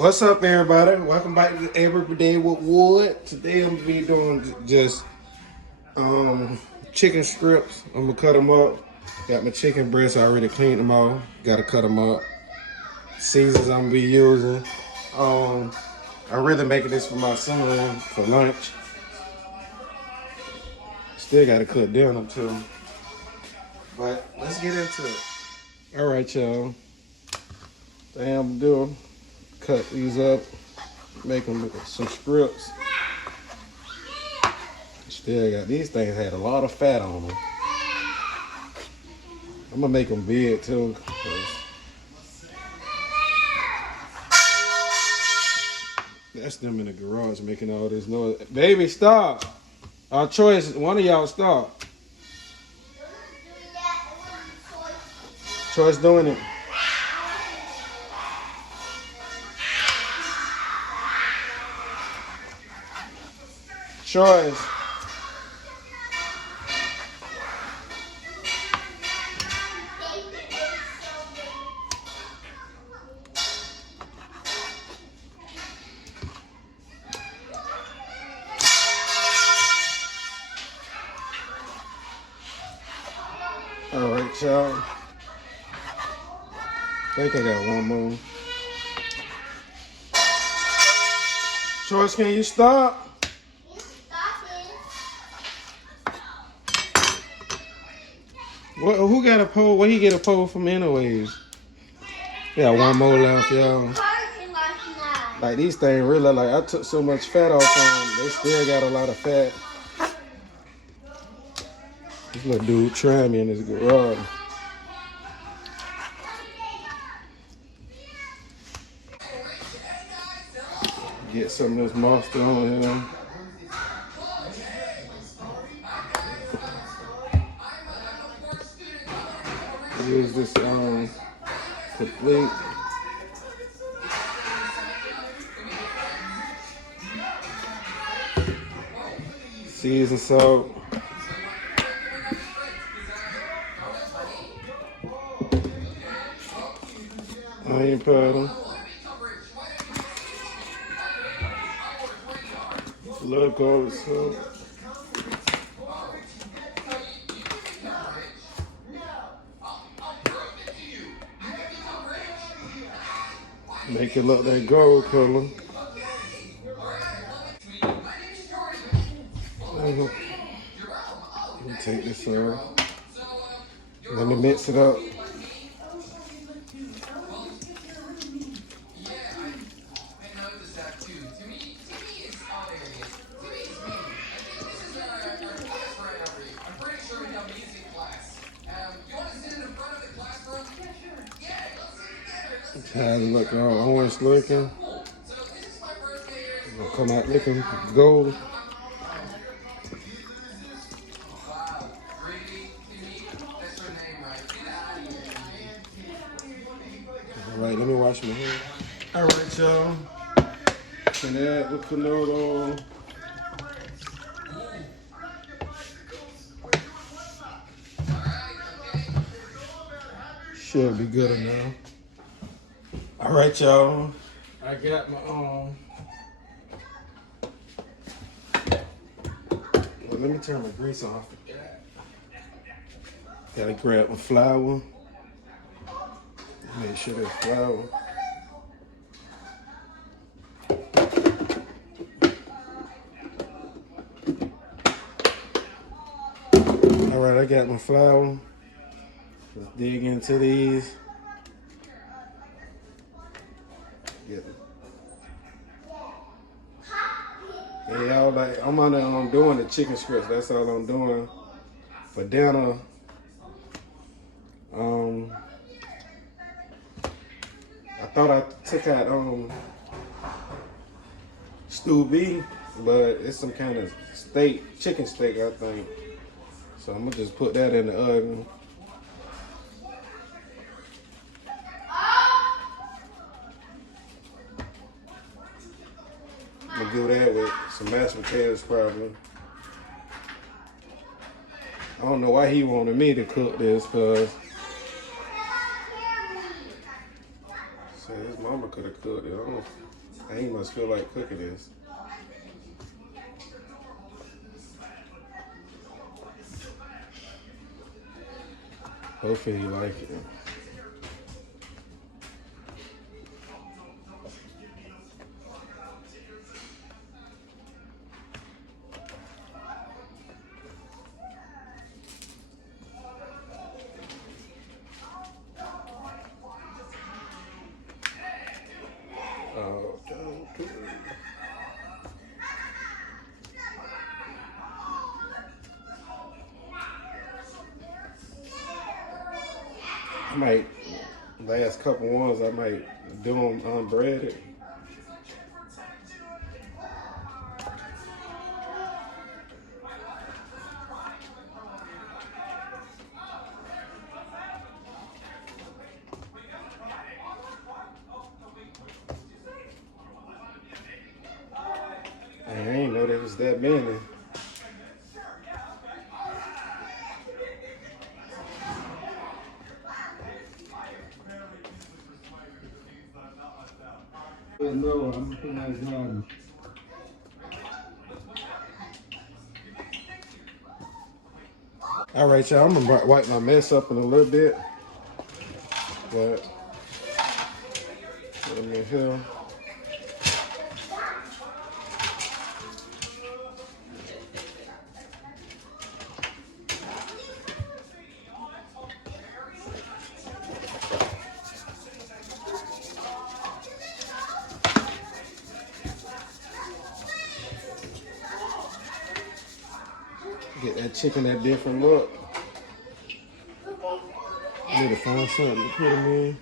What's up, everybody? Welcome back to Everyday with Wood. Today I'm gonna be doing just chicken strips. I'm gonna cut them up. Got my chicken breasts already cleaned them off. Gotta cut them up. Seasons I'm gonna be using. I'm really making this for my son for lunch. Still gotta cut dinner too. But let's get into it. All right, y'all. Thing I'm gonna do, cut these up, make them some strips. Still got these things had a lot of fat on them. I'm gonna make them big too. That's them in the garage making all this noise. Baby, stop. Our choice, one of y'all stop. Choice doing it. Choice. All right, y'all. I think I got one more. Choice, can you stop? What, who got a pole? Where he get a pole from anyways? We got one more left, y'all. Like these things really, like I took so much fat off them, they still got a lot of fat. This little dude trying me in his garage. Get some of this mustard on him. Use this complete. Season salt. Onion powder. Little garlic salt. Make it look that gold color. Let me take this off. Let me mix it up. How it look all orange looking. It'll come out looking gold. Alright, let me wash my hands. Alright, y'all. Can add the canola on. Should be good enough. All right, y'all. I got my well, let me turn my grease off. Gotta grab my flour. Make sure there's flour. All right, I got my flour. Let's dig into these. And y'all, like, I'm doing the chicken strips. That's all I'm doing for dinner. I thought I took out stew beef, but it's some kind of steak, chicken steak, I think. So I'm gonna just put that in the oven. I'm gonna do that with some mashed potatoes probably. I don't know why he wanted me to cook this, cause so his mama could have cooked it. I ain't must feel like cooking this. Hopefully you like it. I might, last couple ones, I might do them unbreaded. I ain't know there was that many. No, I'm putting my gun. All right, y'all, I'm gonna wipe my mess up in a little bit, but put them in here. Get that chicken that different look. Need to find something to put them in.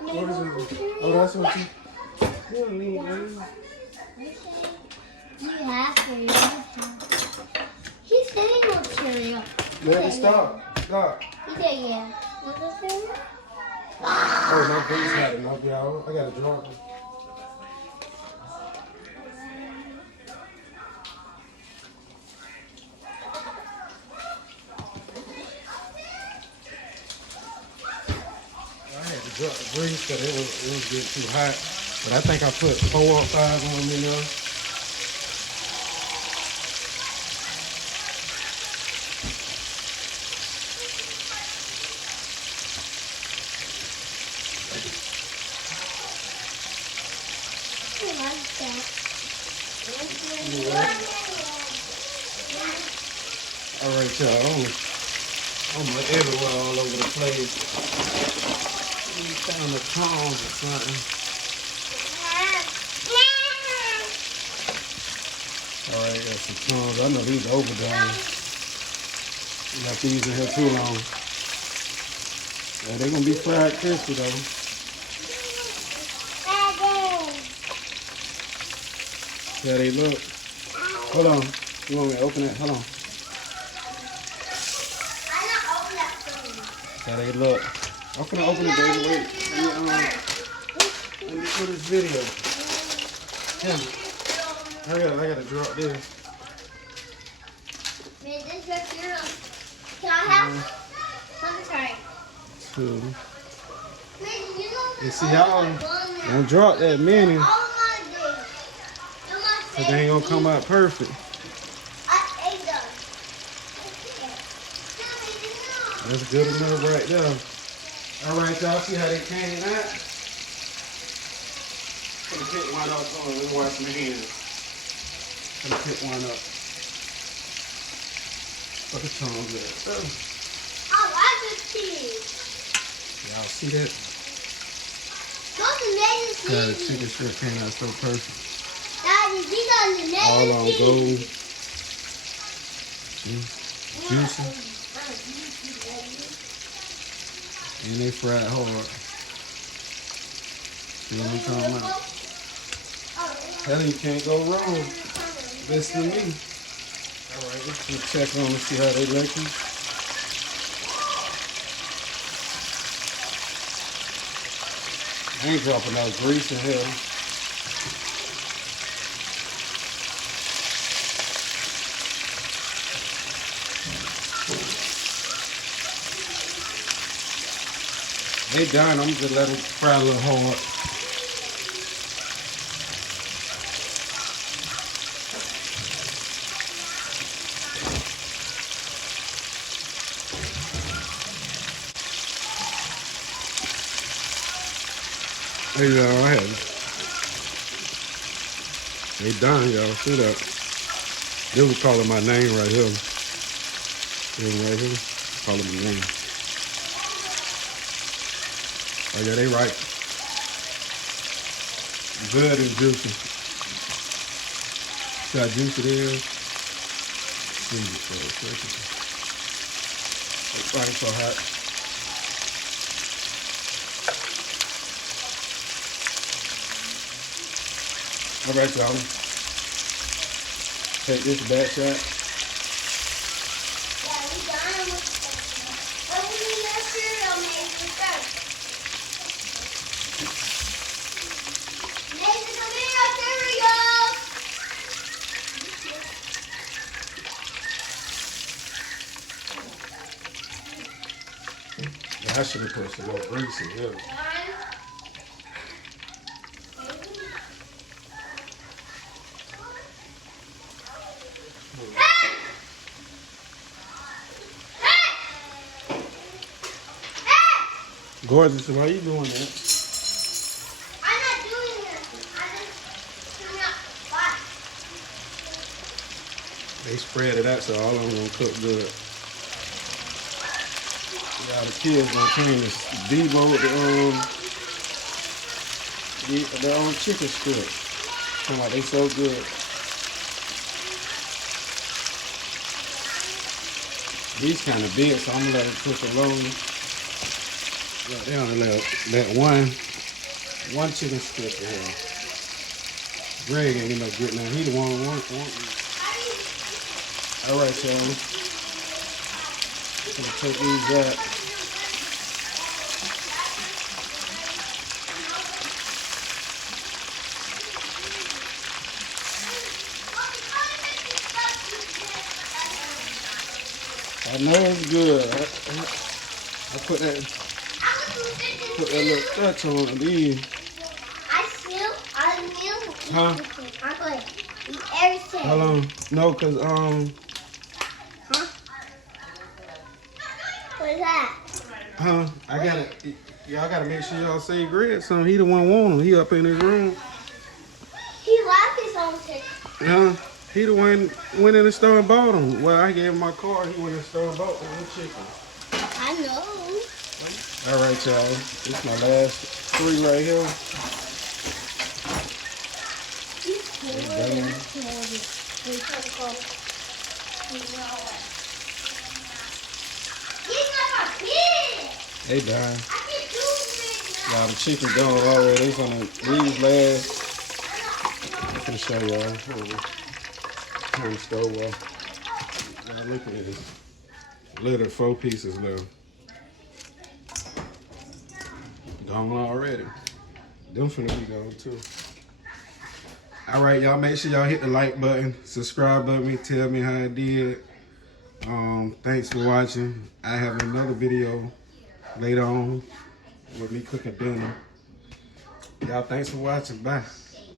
What is it? Oh, that's what you don't need, man. You have cereal. He's sitting on cereal. Let it stop. Stop. He said, yeah. Want the cereal? Oh, my face had enough, y'all. I gotta drop it. I had to drop the grease because it was getting too hot. But I think I put 4 or 5 on them in there. All right, y'all. I'm everywhere all over the place. You found the tongs or something. All right, got some tongs. I know these are overdone. Left these in here too long. Yeah, they're gonna be fried crispy though. Yeah, they look. Hold on. You want me to open it? Hold on. Yeah, they look. I'm gonna open it, baby. Wait. Let me do this video. Yeah. I gotta drop this. Man, this is your. Can I have? I'm sorry. Two. Man, you know. And see y'all don't drop that many. All my days. Cause they ain't gonna come out perfect. I ate them. That's good enough right there. All right, y'all, see how they came out? I'm gonna pick one up. Oh, let me wash my hands. I'm gonna pick one up. What the tongues at? I like the cheese. Y'all see that? Those Yeah, amazing the cheese. chicken sure came out so perfect. Daddy, these are the All amazing on cheese. gold. Juicy. And they fried hard. See what I'm talking about? Hell, you can't go wrong. Listen to me. All right, let's just check on and see how they looking. I ain't dropping no grease in here. They done. I'm just let them fry a little hard. Hey y'all, they done, y'all. See that? They was calling my name right here. Right here. Calling my name. Oh yeah, they right. Good and juicy. See how juicy it is? It's probably so hot. All right, y'all. Take this back shot. Yeah, we done with what we need that cereal made for first. Mason, come here, cereal! Yeah, I should have put some more grease in here. Gorgeous, why you doing that? I'm not doing this. I'm just turning up fun. They spread it out so all of them gonna cook good. Yeah, the kids gonna clean this Devo with their own chicken strips. Come on, they so good. These kind of big, so I'm gonna let them cook alone. They only let one chicken strip in here. Greg ain't end up getting that. He the one who want it. All right, y'all. Gonna take these out. I know it's good. I put that little touch on these. I feel. Huh? I'm going to eat everything. Hold on. No, cause Huh? What is that? huh? Y'all gotta make sure y'all save Greg some. He the one want him. He up in his room. He left his own chicken. Huh? He the one went in the store and bought them. Well, I gave him my card. He went in the store and bought them chicken. I know. All right, y'all. This is my last 3 right here. They done. Y'all, the chicken done already. It's on these last. I'm gonna show y'all. Turn the stove off. Now look at this. Literally 4 pieces left. Gone already. Them finna be gone too. All right, y'all. Make sure y'all hit the like button, subscribe button, tell me how it did. Thanks for watching. I have another video later on with me cooking dinner. Y'all, thanks for watching. Bye.